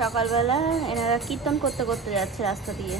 সকালবেলা এনারা কীর্তন করতে করতে যাচ্ছে রাস্তা দিয়ে।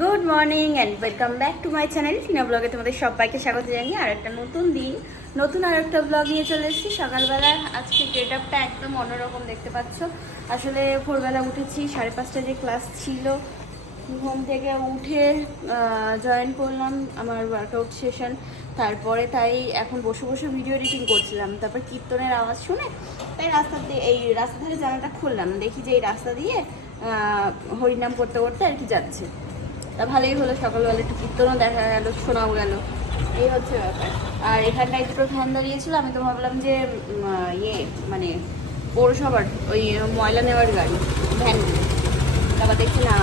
Good morning and welcome back to my channel Tina ব্লগে তোমাদের সবাইকে স্বাগত জানিয়ে আর একটা নতুন দিন, নতুন আর একটা ব্লগ নিয়ে চলে এসেছি। সকালবেলা আজকে গেট আপটা একদম অন্যরকম দেখতে পাচ্ছ। আসলে ভোরবেলা উঠেছি, সাড়ে পাঁচটা যে ক্লাস ছিল ঘুম থেকে উঠে জয়েন করলাম আমার ওয়ার্কআউট সেশন তারপরে তাই এখন বসে বসে ভিডিও এডিটিং করছিলাম। তারপর কীর্তনের আওয়াজ শুনে তাই রাস্তা দিয়ে, এই রাস্তা ধারে জানাটা খুললাম। দেখি যে এই রাস্তা দিয়ে হরিনাম করতে করতে আর কি যাচ্ছে। তা ভালোই হলো, সকালবেলা একটু কীর্তনও দেখা গেল, শোনাও গেল। এই হচ্ছে ব্যাপার। আর এখানটায় দুটো ভ্যান দাঁড়িয়েছিল, আমি তো ভাবলাম যে ইয়ে মানে পৌরসভার ওই ময়লা নেওয়ার গাড়ি ভ্যান তারপর দেখছি না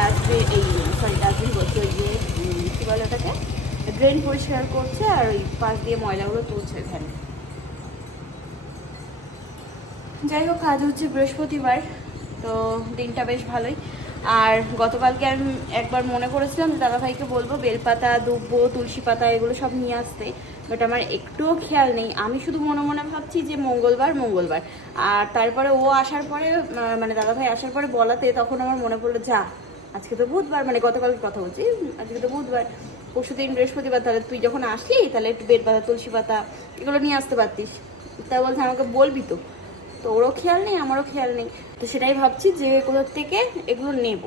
এই সরি ওই যে কী বলে ওটাকে? ড্রেন পরিষ্কার করছে আর ওই পাশ দিয়ে ময়লাগুলো তুলছে ভ্যান যাই হোক, আজ হচ্ছে বৃহস্পতিবার, তো দিনটা বেশ ভালোই। আর গতকালকে আমি একবার মনে করেছিলাম যে দাদাভাইকে বলব, বেলপাতা, দুব্বো, তুলসী পাতা, এগুলো সব নিয়ে আসতে। বাট আমার একটুও খেয়াল নেই। আমি শুধু মনে মনে ভাবছি যে মঙ্গলবার মঙ্গলবার। আর তারপরে ও আসার পরে মানে দাদাভাই আসার পরে বলাতে তখন আমার মনে পড়ল, যা আজকে তো বুধবার মানে গতকাল কথা বলছি, আজকে তো বুধবার। পরশু দিন বৃহস্পতিবার, তাহলে তুই যখন আসলি, তাহলে একটু বেড পাতা, তুলসী পাতা, এগুলো নিয়ে আসতে পারতিস। তা বলছে আমাকে বলবি তো। তো ওরও খেয়াল নেই, আমারও খেয়াল নেই। তো সেটাই ভাবছি যে কোথার থেকে এগুলো নেব।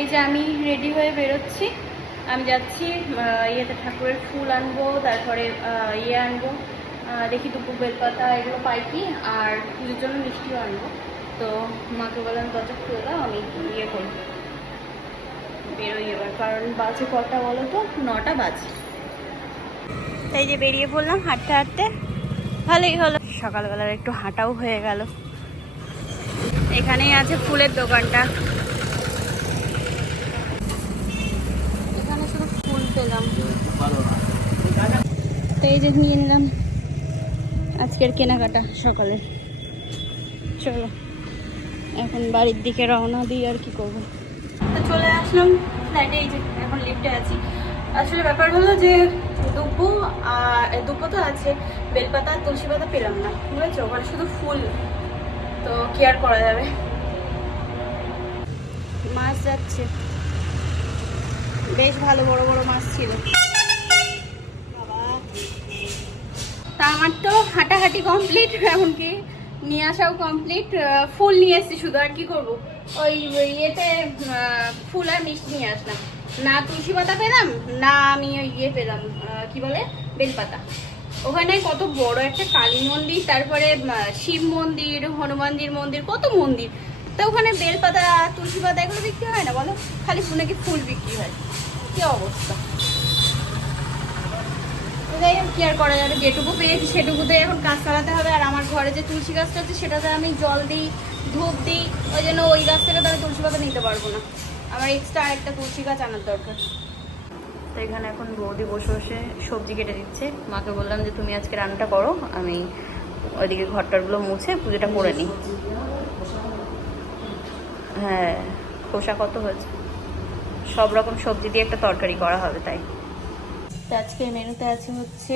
এই যে আমি রেডি হয়ে বেরোচ্ছি। আমি যাচ্ছি ইয়েতে ঠাকুরের ফুল আনব, তারপরে ইয়ে আনব দেখি দুপুর বেলপাতা এগুলো পাই কি, আর পুজোর জন্য মিষ্টিও আনব। তো মাকে বললাম দরজা খুলে দাও, আমি ইয়ে করি বেরোই এবার, কারণ বাজে কটা বলো তো? নটা বাজে। তাই যে বেরিয়ে পড়লাম হাঁটতে হাঁটতে। ভালোই হলো। সকালবেলার একটু হাঁটাও হয়ে গেল। এখানেই আছে ফুলের দোকানটা এখানে শুধু ফুল পেলাম। তো এই যে নিয়ে আজকের কেনাকাটা সকালে। চলো, এখন বাড়ির দিকে রওনা দিই আর কি করব। চলে আসলাম ফ্ল্যাটে এই যে এখন লিফটে আছি। আসলে ব্যাপার হলো যে দুব্বো আর দুব্বো তো আছে, বেলপাতা, তুলসী পাতা পেলাম না, বুঝেছ? ওখানে শুধু ফুল, তো কি আর করা যাবে? মাছ যাচ্ছে। বেশ ভালো, বড় বড় মাছ ছিল। তা আমার তো হাঁটাহাঁটি কমপ্লিট এমনকি নিয়ে আসাও কমপ্লিট ফুল নিয়ে এসেছি শুধু, আর কি করব? ওই ইয়েতে ফুল আর মিষ্টি নিয়ে আসলাম। না তুলসী পাতা পেলাম, না আমি ওই ইয়ে পেলাম কি বলে? বেলপাতা। ওখানে কত বড় একটা কালী মন্দির, তারপরে শিব মন্দির, হনুমানজির মন্দির, কত মন্দির। তো ওখানে বেলপাতা তুলসী পাতা এগুলো বিক্রি হয় না বলো? খালি নাকি ফুল বিক্রি হয়। কি অবস্থা? যাই হোক, কি আর করা যাবে? যেটুকু পেয়েছি সেটুকুতে এখন কাজ চালাতে হবে। আর আমার ঘরে যে তুলসী গাছটা আছে, সেটাতে আমি জল দিই, ধূপ দিই। ওই জন্য ওই গাছ থেকে তো আমি তুলসী পাতা নিতে পারব না। আমার এক্সট্রা আরেকটা তুলসী গাছ আনার দরকার। তো এখানে এখন বৌদি বসে বসে সবজি কেটে দিচ্ছে। মাকে বললাম যে, তুমি আজকে রান্নাটা করো। আমি ওইদিকে ঘরটারগুলো মুছে পুজোটা করে নিই। হ্যাঁ খোসা কত হয়েছে? সব রকম সবজি দিয়ে একটা তরকারি করা হবে, তাই। তো আজকে মেনুতে আছে হচ্ছে,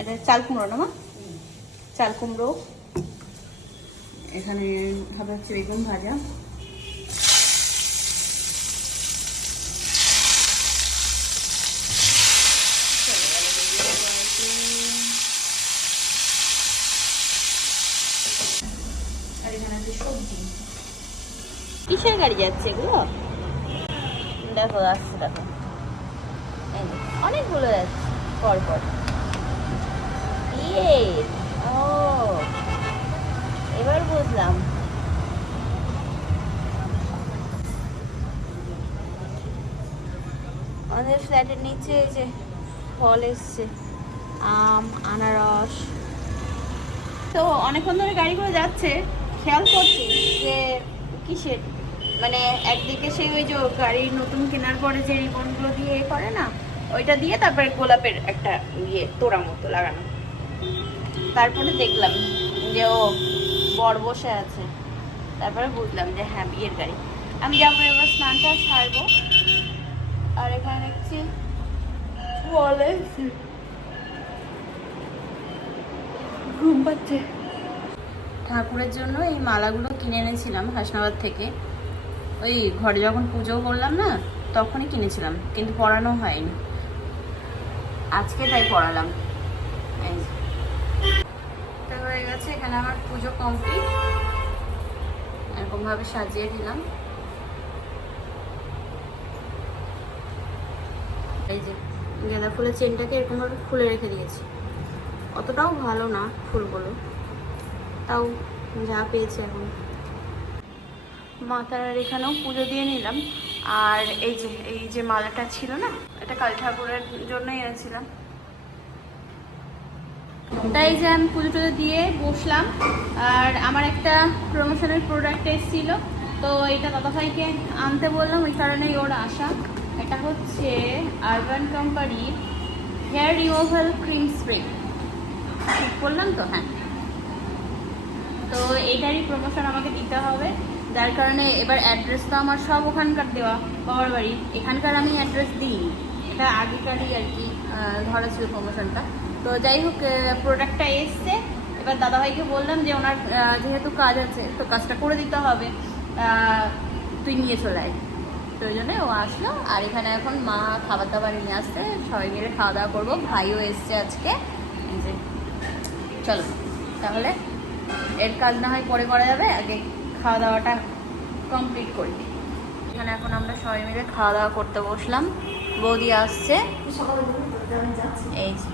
এটা চাল কুমড়ো না মা? চাল কুমড়ো, এখানে হবে হচ্ছে বেগুন ভাজা। আর এখানে আছে সবজি। কিসের গাড়ি যাচ্ছে এগুলো? দেখো, আসছে, দেখো। অনেকগুলো যাচ্ছে। পর পর। ইয়ে ও, এবার বুঝলাম। আমাদের ফ্ল্যাটের নিচে যে ফল এসছে, আম, আনারস। তো অনেকক্ষণ ধরে গাড়ি করে যাচ্ছে, খেয়াল করছি যে কিসের? মানে একদিকে সেই ওই যে গাড়ির নতুন কেনার পরে যে রিবনগুলো দিয়ে এ করে না, ওইটা দিয়ে তারপরে গোলাপের একটা ইয়ে তোড়া মতো লাগানো। তারপরে দেখলাম যে ও বর বসে আছে। তারপরে বুঝলাম যে হ্যাঁ বিয়ের গাড়ি। আমি যাব এবার স্নানটা ছাড়বো আর এখানে দেখছি ঘুম পাচ্ছে। ঠাকুরের জন্য এই মালাগুলো কিনে এনেছিলাম হাসনাবাদ থেকে। ওই ঘরে যখন পুজো করলাম না, তখনই কিনেছিলাম, কিন্তু পড়ানো হয়নি। আজকে তাই পড়ালাম তা হয়ে গেছে, এখানে আমার পুজো কমপ্লিট। এরকমভাবে সাজিয়ে দিলাম। এই যে, গাঁদা ফুলের চেনটাকে এরকমভাবে খুলে রেখে দিয়েছি। অতটাও ভালো না ফুলগুলো। তাও যা পেয়েছে এখন। মাতার এখানেও পুজো দিয়ে নিলাম। আর এই যে এই যে মালাটা ছিল না, এটা কাল ঠাকুরের জন্যই এনেছিলাম। তাই যে আমি পুজো টুজো দিয়ে বসলাম। আর আমার একটা প্রমোশনের প্রোডাক্ট এসেছিল। তো এটা দাদাভাইকে আনতে বললাম, ওই কারণেই ওর আসা এটা হচ্ছে আরবান কোম্পানির হেয়ার রিমুভাল ক্রিম স্প্রে ঠিক বললাম তো? হ্যাঁ। তো এইটারই প্রমোশন আমাকে দিতে হবে। যার কারণে এবার অ্যাড্রেস তো আমার সব ওখানকার দেওয়া, বাবার বাড়ি। এখানকার আমি অ্যাড্রেস দিইনি। এটা আগেকারই আর কি ধরা ছিল প্রমোশনটা তো যাই হোক প্রোডাক্টটা এসছে। এবার দাদাভাইকে বললাম যে ওনার যেহেতু কাজ আছে, তো কাজটা করে দিতে হবে। তুই নিয়ে চলে আয়। তো ওই জন্য ও আসলো। আর এখানে এখন মা খাবার দাবার নিয়ে আসছে। সবাই মিলে খাওয়া দাওয়া করব। ভাইও এসছে আজকে। চলো। তাহলে এর কাজ না হয় পরে করা যাবে, আগে খাওয়া দাওয়াটা কমপ্লিট করি। এখানে এখন আমরা সবাই মিলে খাওয়া দাওয়া করতে বসলাম। বৌদি আসছে। এই যে।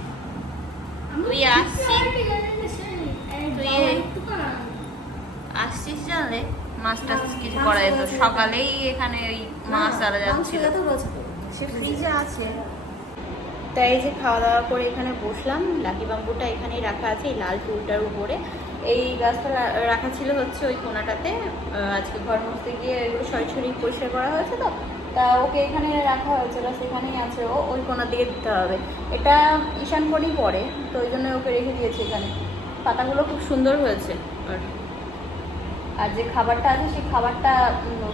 আসছিস? কিছু করা যেত। সকালেই এখানে ওই মাছ যাচ্ছিল। সে ফ্রিজে আছে। তাই যে খাওয়া দাওয়া করে এখানে বসলাম। লাকি বাম্বুটা এখানেই রাখা আছে লাল টুলটার উপরে। এই গাছটা রাখা ছিল হচ্ছে ওই কোনাটাতে। আজকে ঘর মুছতে গিয়ে এগুলো সরি সরি পরিষ্কার করা হয়েছে তো। তা ওকে এখানে রাখা হয়েছে বাস এখানেই আছে ও ওই কোনার দিকে দিতে হবে। এটা ঈশান কোণেই পড়ে তো ওই জন্য ওকে রেখে দিয়েছে এখানে। পাতাগুলো খুব সুন্দর হয়েছে। আর আর যে খাবারটা আছে, সেই খাবারটা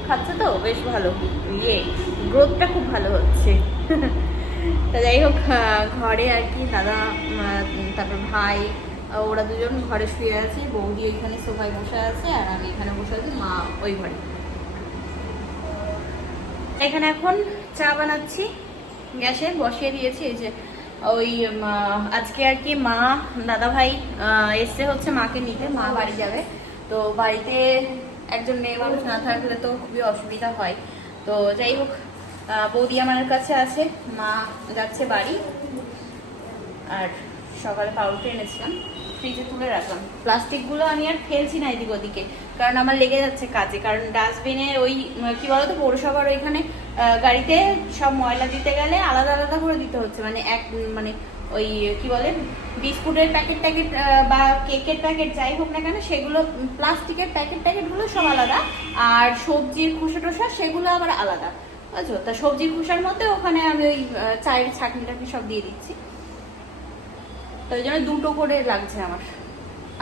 খাচ্ছে তো, বেশ ভালো। ইয়ে গ্রোথটা খুব ভালো হচ্ছে। তা যাই হোক ঘরে আর কি দাদা তারপর ভাই ওরা দুজন ঘরে শুয়ে আছে, বৌদি ওইখানে সোফায় বসে আছে আর আমি এখানে বসে আছি, মা ওই ঘরে। এখানে এখন চা বানাচ্ছি, গ্যাসে বসিয়ে দিয়েছি, এই যে ওই আজকে আর কি মা দাদা ভাই এসছে হচ্ছে মাকে নিতে, মা বাড়ি যাবে। তো বাড়িতে একজন মেয়ে মানুষ না থাকলে তো খুবই অসুবিধা হয়। তো যাই হোক বৌদি আমার কাছে আছে, মা যাচ্ছে বাড়ি। আর সকালে পাউরুটি এনেছিলাম। ফ্রিজে তুলে রাখলাম। প্লাস্টিকগুলো আমি আর ফেলছি না এদিক ওদিকে, কারণ আমার লেগে যাচ্ছে কাজে। কারণ ডাস্টবিনে ওই, কি বলতো, পৌরসভার ওইখানে গাড়িতে সব ময়লা দিতে গেলে আলাদা আলাদা করে দিতে হচ্ছে। মানে এক মানে ওই, কি বলে, বিস্কুটের প্যাকেট ট্যাকেট বা কেকের প্যাকেট যাই হোক না কেন, সেগুলো, প্লাস্টিকের প্যাকেট ট্যাকেটগুলো সব আলাদা। আর সবজির খোসা টোসা সেগুলো আবার আলাদা। বুঝছ? তা সবজির খোসার মধ্যে ওখানে আমি ওই চায়ের ছাকনি সব দিয়ে দিচ্ছি। তো ওই জন্য দুটো করে লাগছে আমার।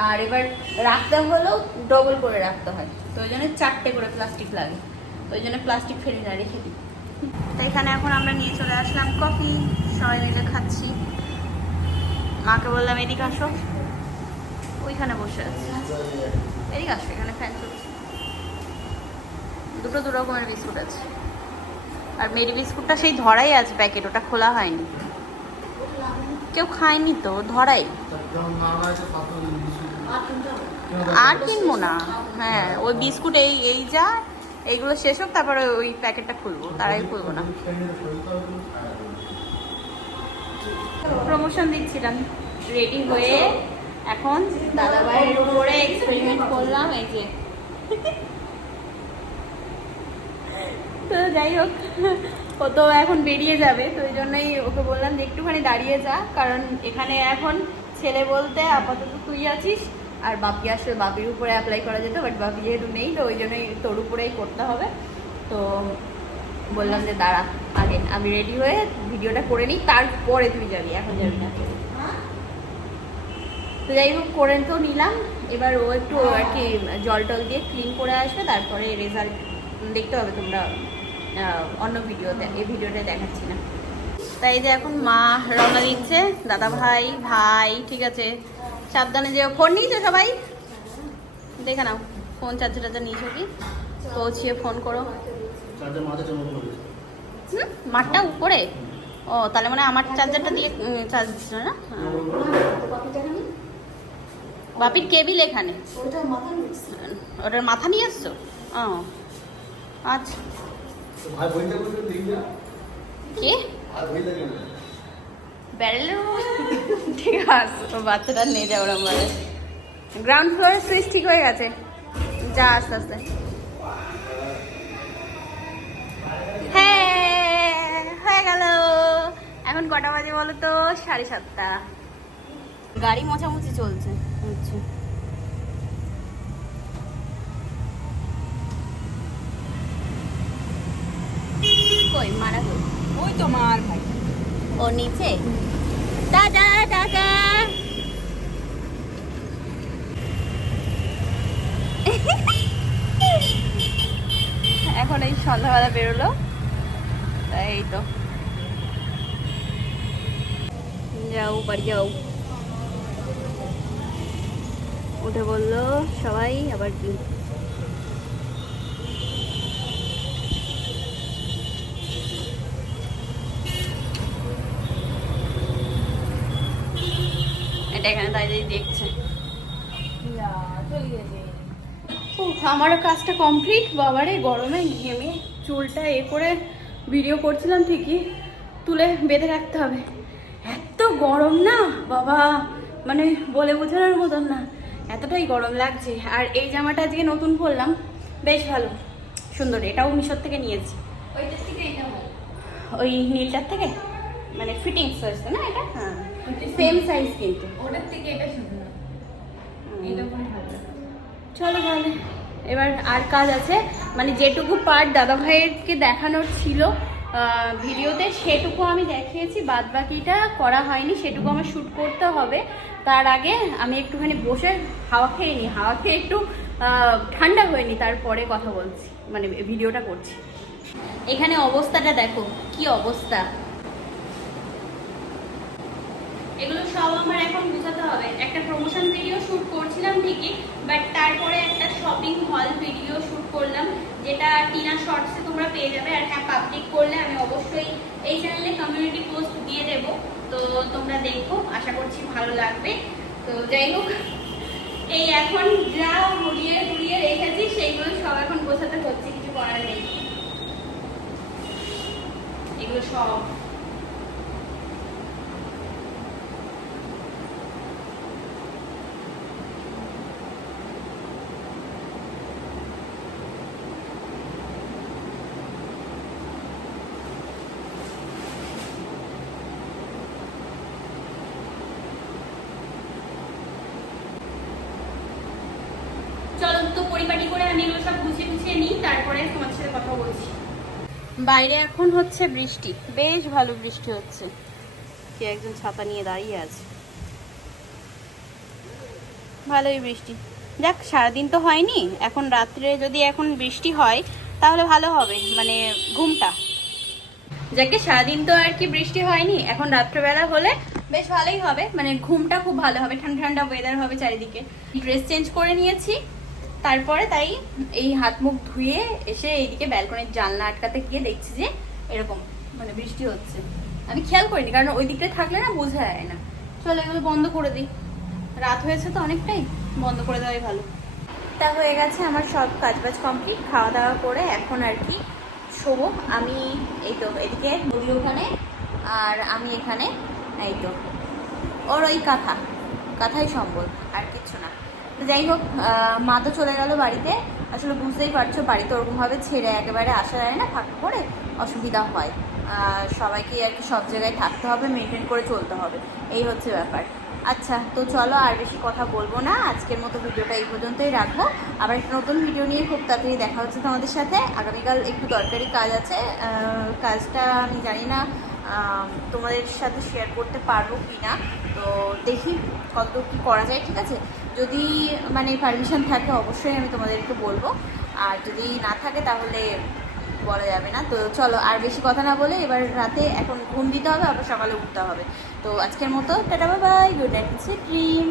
আর এবার রাখতে হলেও ডবল করে রাখতে হয়। তো ওই জন্য চারটে করে প্লাস্টিক লাগে। তো ওই জন্য প্লাস্টিক ফেলে না রেখে দিই। তো এখানে এখন আমরা নিয়ে চলে আসলাম কফি। সবাই মিলে খাচ্ছি। মাকে বললাম, এদিকে আসো। ওইখানে বসে আছে। এদিকে আসো, এখানে ফ্যান চলছে। দুটো দু রকমের বিস্কুট আছে। আর মেরি বিস্কুটটা সেই ধরাই আছে প্যাকেট, ওটা খোলা হয়নি। কেউ খায়নি তো, ধরাই। আর কিনবো না। হ্যাঁ ওই বিস্কুট, এই এই যা, এইগুলো শেষ হোক, তারপরে ওই প্যাকেটটা খুলবো, তারাই খুলবো না। প্রমোশন দিচ্ছিলাম রেডি হয়ে এখন দাদাভাইয়ের উপরে এক্সপেরিমেন্ট করলাম, এই যে। তো যাই হোক ও তো এখন বেরিয়ে যাবে, তো ওই জন্যই ওকে বললাম যে একটুখানি দাঁড়িয়ে যা, কারণ এখানে এখন ছেলে বলতে আপাতত তুই আছিস, আর বাপি আসলে বাপির উপরে অ্যাপ্লাই করা যেত বাট বাপি যেহেতু নেই, তো ওই জন্যই তোর উপরেই করতে হবে। তো বললাম যে দাঁড়া, আগে আমি রেডি হয়ে ভিডিওটা করে নিই, তারপরে তুই যাবি, এখন যাবি না। তো যাই হোক, করে তো নিলাম। এবার ও একটু আর কি জল টল দিয়ে ক্লিন করে আসবে, তারপরে রেজাল্ট দেখতে হবে তোমরা। অন্য ভিডিওতে এই ভিডিওটা দেখাচ্ছি না। তাই যে এখন মা রওনা দিচ্ছে দাদা ভাই ভাই ঠিক আছে। সাবধানে যে ফোন নিয়েছো সবাই? দেখে নাও ফোন চার্জার টার্জার নিয়েছো কি? পৌঁছিয়ে ফোন করো। মাঠটা উপরে? ও তাহলে মানে আমার চার্জারটা দিয়ে চার্জ দিচ্ছিল না। বাপির কেবিল এখানে। ওটার মাথা নিয়ে এসছো? ও আচ্ছা। কে? ব্যারেলের ঠিক আছে বাচ্চাটা নিয়ে ওরকম ভাবে গ্রাউন্ড ফ্লোরের সুইচ ঠিক হয়ে গেছে। যা আস্তে আস্তে। হ্যাঁ হয়ে গেল। এখন কটা বাজে বলো তো? সাড়ে সাতটা। গাড়ি মোছামুছি চলছে। আচ্ছা কই মারা কই ওই তো মার ভাই। ও নিচে? দাদা দাদা এখন এই সন্ধ্যাবেলা বেরোলো। এই তো। যাও বাড়ি যাও। উঠে বলল সবাই আবার কি এটা এখানে দাঁড়িয়ে দেখছে। আমারও কাজটা কমপ্লিট বাবারে গরমে ঘেমে চুলটা এ করে ভিডিও করছিলাম ঠিকই। তুলে বেঁধে রাখতে হবে। এত গরম না বাবা। মানে বলে বোঝানোর মতন না। এতটাই গরম লাগছে। আর এই জামাটা আজকে নতুন পরলাম। বেশ ভালো। সুন্দর। এটাও মিশোর থেকে নিয়েছি। ওইটার থেকে ওই নীলটার থেকে? মানে ফিটিংস হয়েছে না এটা? হ্যাঁ। সেম সাইজ কিন্তু। ওটার থেকে এটা সুন্দর। এটা মনে ভালো চলো এবার আর কাজ আছে। মানে যেটুকু পার্ট দাদা ভাইয়েরকে দেখানোর ছিল ভিডিওতে সেটুকু আমি দেখিয়েছি বাদ বাকিটা করা হয়নি সেটুকু আমার শ্যুট করতে হবে। তার আগে আমি একটুখানি বসে হাওয়া খেয়ে নিই। হাওয়া খেয়ে একটু ঠান্ডা হয়নি তারপরে কথা বলছি। মানে ভিডিওটা করছি। এখানে অবস্থাটা দেখো কি অবস্থা? এগুলো সব আমার এখন বুঝাতে হবে। একটা প্রমোশন ভিডিও শুট করছিলাম ঠিকই বাট তারপরে একটা শপিং হল ভিডিও শুট করলাম, যেটা টিনা শর্টসে তোমরা পেয়ে যাবে। আর হ্যাঁ পাবলিক করলে আমি অবশ্যই এই চ্যানেলে কমিউনিটি পোস্ট দিয়ে দেবো। তো তোমরা দেখো, আশা করছি ভালো লাগবে। তো যাই হোক, এই এখন যা ঘুরিয়ে ঘুরিয়ে রেখেছি, সেইগুলো সব এখন বোঝাতে হচ্ছে, কিছু করার নেই। এগুলো সব চলো তো পরিপাটি করে আমি এগুলো সব গুছিয়ে গুছিয়ে নিই তারপরে তোমাদের সাথে কথা বলছি। বাইরে এখন হচ্ছে বৃষ্টি বেশ ভালো বৃষ্টি হচ্ছে। কে একজন ছাতা নিয়ে দাঁড়িয়ে আছে। ভালোই বৃষ্টি। দেখ সারাদিন তো হয়নি এখন রাত্রে যদি এখন বৃষ্টি হয় তাহলে ভালো হবে মানে ঘুমটা। যাকে সারাদিন তো আর কি বৃষ্টি হয়নি এখন রাত্রেবেলা হলে বেশ ভালোই হবে মানে ঘুমটা খুব ভালো হবে ঠান্ডা ঠান্ডা ওয়েদার হবে চারিদিকে। ড্রেস চেঞ্জ করে নিয়েছি তারপরে তাই এই হাত মুখ ধুয়ে এসে এইদিকে ব্যালকনির জানলা আটকাতে গিয়ে দেখছি যে এরকম মানে বৃষ্টি হচ্ছে। আমি খেয়াল করিনি, কারণ ওই দিকটা থাকলে না বোঝা যায় না। চলো এগুলো বন্ধ করে দিই। রাত হয়েছে তো অনেকটাই, বন্ধ করে দেওয়াই ভালো। তা হয়ে গেছে আমার সব কাজবাজ কমপ্লিট খাওয়া দাওয়া করে এখন আর কি শোবো। আমি এই তো এদিকে নদী ওখানে, আর আমি এখানে, এই তো। ওর ওই কাঁথা, কাঁথাই সম্বল, আর কিচ্ছু না। যাই হোক মা তো চলে গেল বাড়িতে। আসলে বুঝতেই পারছ, বাড়িতে ওরকমভাবে ছেড়ে একেবারে আসা যায় না, ফাঁকা করে অসুবিধা হয়। সবাইকে আর কি সব জায়গায় থাকতে হবে মেনটেন করে চলতে হবে। এই হচ্ছে ব্যাপার। আচ্ছা তো চলো আর বেশি কথা বলব না। আজকের মতো ভিডিওটা এই পর্যন্তই রাখব। আবার একটা নতুন ভিডিও নিয়ে খুব তাড়াতাড়ি দেখা হচ্ছে তোমাদের সাথে। আগামীকাল একটু দরকারি কাজ আছে। কাজটা আমি জানি না তোমাদের সাথে শেয়ার করতে পারব কি না তো দেখি কত কী করা যায়, ঠিক আছে? যদি মানে পারমিশন থাকে, অবশ্যই আমি তোমাদেরকে বলব। আর যদি না থাকে, তাহলে বলা যাবে না। তো চলো, আর বেশি কথা না বলে এবার রাতে এখন ঘুম দিতে হবে, আবার সকালে উঠতে হবে। তো আজকের মতো, tata bye good night dream